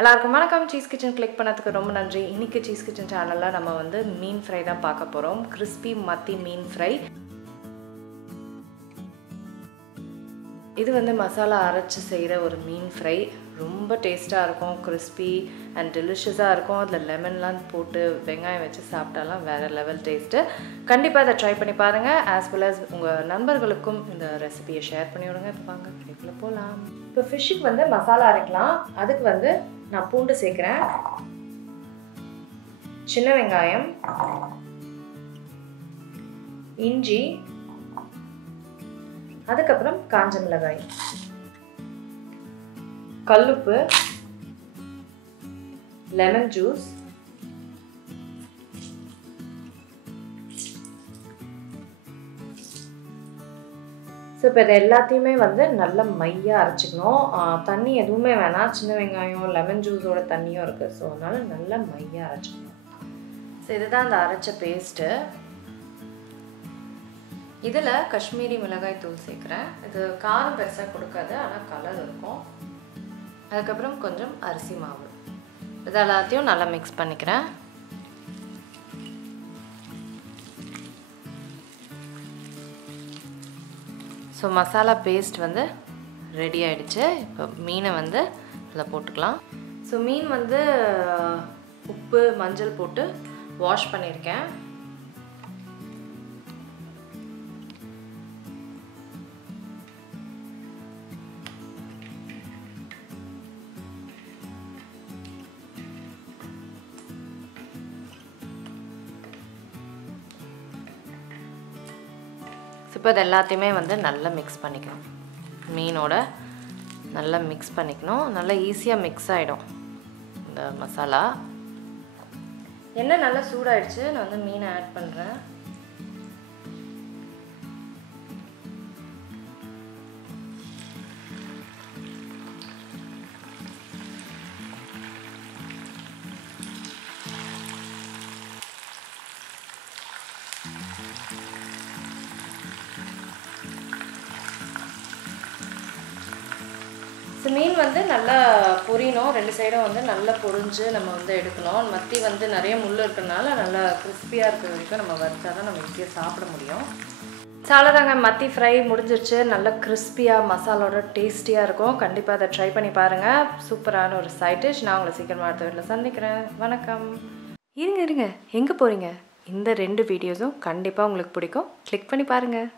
எல்லாருக்கும் வணக்கம். Cheese kitchen click பண்ணதுக்கு ரொம்ப நன்றி. இன்னைக்கு சீஸ் கிச்சன் சேனல்ல நம்ம வந்து மீன் ஃப்ரை தான் பார்க்க போறோம். கிறிஸ்பி மத்தி மீன் ஃப்ரை. இது வந்து மசாலா அரைச்சு செய்கிற ஒரு மீன் ஃப்ரை. ரொம்ப டேஸ்ட்டாக இருக்கும், கிறிஸ்பி அண்ட் டெலிஷியஸாக இருக்கும். அதில் லெமன்லாம் போட்டு வெங்காயம் வச்சு சாப்பிட்டாலாம் வேறு லெவல் டேஸ்ட்டு. கண்டிப்பாக அதை ட்ரை பண்ணி பாருங்கள். ஆஸ் வெல் அஸ் உங்கள் நண்பர்களுக்கும் இந்த ரெசிபியை ஷேர் பண்ணி விடுங்க. இப்போ வாங்க வீட்டில் போகலாம். இப்போ ஃபிஷ்ஷுக்கு வந்து மசாலா அரைக்கலாம். அதுக்கு வந்து நான் பூண்டு சேர்க்குறேன், சின்ன வெங்காயம், இஞ்சி, அதுக்கப்புறம் காஞ்ச மிளகாய், கல்லுப்பு, லெமன் ஜூஸ், ஸோ இப்போ இது எல்லாத்தையுமே வந்து நல்லா மையாக அரைச்சிக்கணும். தண்ணி எதுவுமே வேணாம், சின்ன வெங்காயம் லெமன் ஜூஸோட தண்ணியும் இருக்குது. ஸோ அதனால் நல்லா மையாக அரைச்சிக்கணும். ஸோ இதுதான் அந்த அரைச்ச பேஸ்ட்டு. இதில் காஷ்மீரி மிளகாய் தூள் சேர்க்குறேன். இது காரம் பெருசாக கொடுக்காது, ஆனால் கலர் இருக்கும். அதுக்கப்புறம் கொஞ்சம் அரிசி மாவு. இது எல்லாத்தையும் நல்லா மிக்ஸ் பண்ணிக்கிறேன். ஸோ மசாலா பேஸ்ட் வந்து ரெடி ஆகிடுச்சு. இப்போ மீனை வந்து இதில் போட்டுக்கலாம். ஸோ மீன் வந்து உப்பு மஞ்சள் போட்டு வாஷ் பண்ணியிருக்கேன். இப்போ இது எல்லாத்தையுமே வந்து நல்லா மிக்ஸ் பண்ணிக்கணும். மீனோட நல்லா மிக்ஸ் பண்ணிக்கணும். நல்லா ஈஸியாக மிக்ஸ் ஆகிடும் இந்த மசாலா. எண்ணெய் நல்லா சூடாயிடுச்சு. நான் வந்து மீனை ஆட் பண்ணுறேன். ஸோ மீன் வந்து நல்லா பொரியணும். ரெண்டு சைடும் வந்து நல்லா பொரிஞ்சு நம்ம வந்து எடுக்கணும். மத்தி வந்து நிறைய முள் இருக்கிறதுனால நல்லா கிறிஸ்பியாக இருக்கிற வரைக்கும் நம்ம வறுத்தா தான் நம்ம ஈஸியாக சாப்பிட முடியும். சாலதாங்க, மத்தி ஃப்ரை முடிஞ்சிருச்சு. நல்லா கிறிஸ்பியாக மசாலோட டேஸ்டியாக இருக்கும். கண்டிப்பாக அதை ட்ரை பண்ணி பாருங்கள். சூப்பரான ஒரு சைட் டிஷ். நான் உங்களை சீக்கிரமாக அடுத்த வீட்டில் சந்திக்கிறேன். வணக்கம். இருங்க எங்கே போகிறீங்க? இந்த 2 வீடியோஸும் கண்டிப்பாக உங்களுக்கு பிடிக்கும். கிளிக் பண்ணி பாருங்கள்.